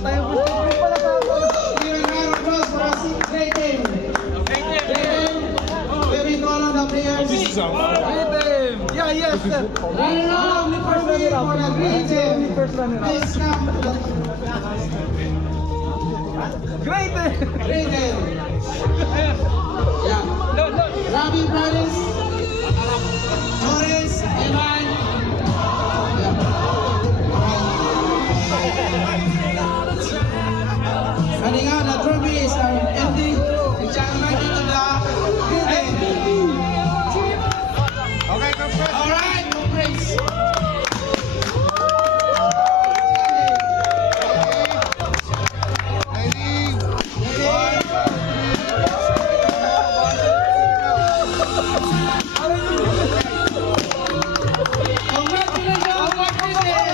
tayo pala sa Even round of applause for us. Great team. Very call on the players. Yeah, yes, sir. Round of trophy for the green team. First runner up. Please come to the Great! green team. Yeah. Robbie Brothers. Morris, Evan. Running out the trophy is empty. The chairman of the green team. Okay, compress. All right, no praise. Ready? Congratulations, what is it?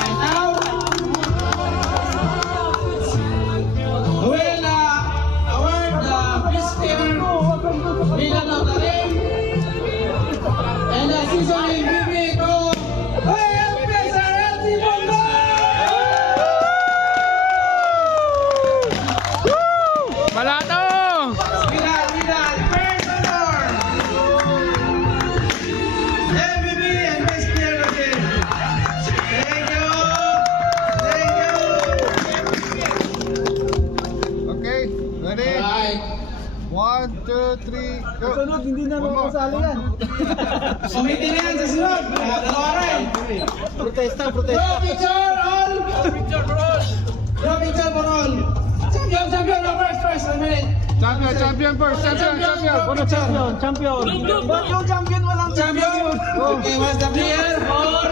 And now, we'll award the Christian Milan of the Ring and the season MVP to PSRLT Bongo! Malato! Milan, first honor! MVP and Best Player of the Game. Thank you! Thank you! Okay, ready? Alright. 1, 2, 3, go. Sunod, hindi na makasali yan. Committee na yan sa sunod. Dalawa rin. Protesta. Draw picture all! Draw picture for all! Champion, no, first, 1 minute. Champion first, champion. Ano champion? Ba't yung champion walang Champion! Okay, what's the player for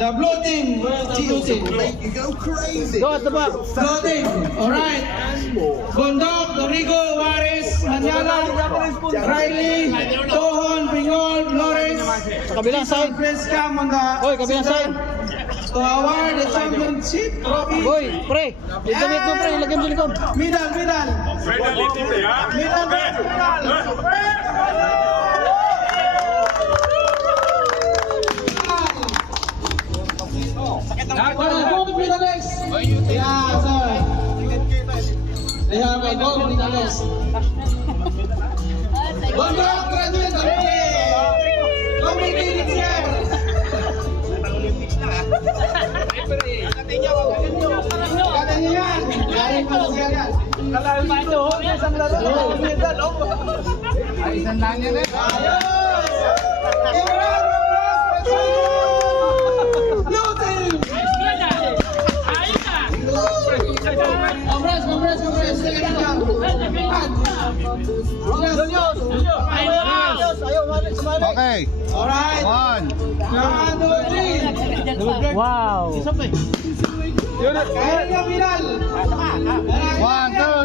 the blue team? GOC. You go crazy. Go at the back. Blue team. Alright. Bundok, Dorigo, Juarez, Manyala, Riley, Tohon, Pingol, Flores. Sa kabilang side. Please come on the Oy, kabilang side. to award the championship trophy. Boy, pre. Itamit mo, pre. Ilagay mo sa likod. Middle. For the gold medalist. Yeah, sir. They have a gold medalist. Bundok, graduate already. Committee this year. Kata niyo yan. Galing pa siya yan. Kalahin pa ito. Isang laro. Ay, isang lang yan eh. Ayos! Give a round of applause for Blue team! Congrats. Sige na lang. Okay, Alright. 1. 1, 2, 3. Wow. Kaya na final. 1, 2,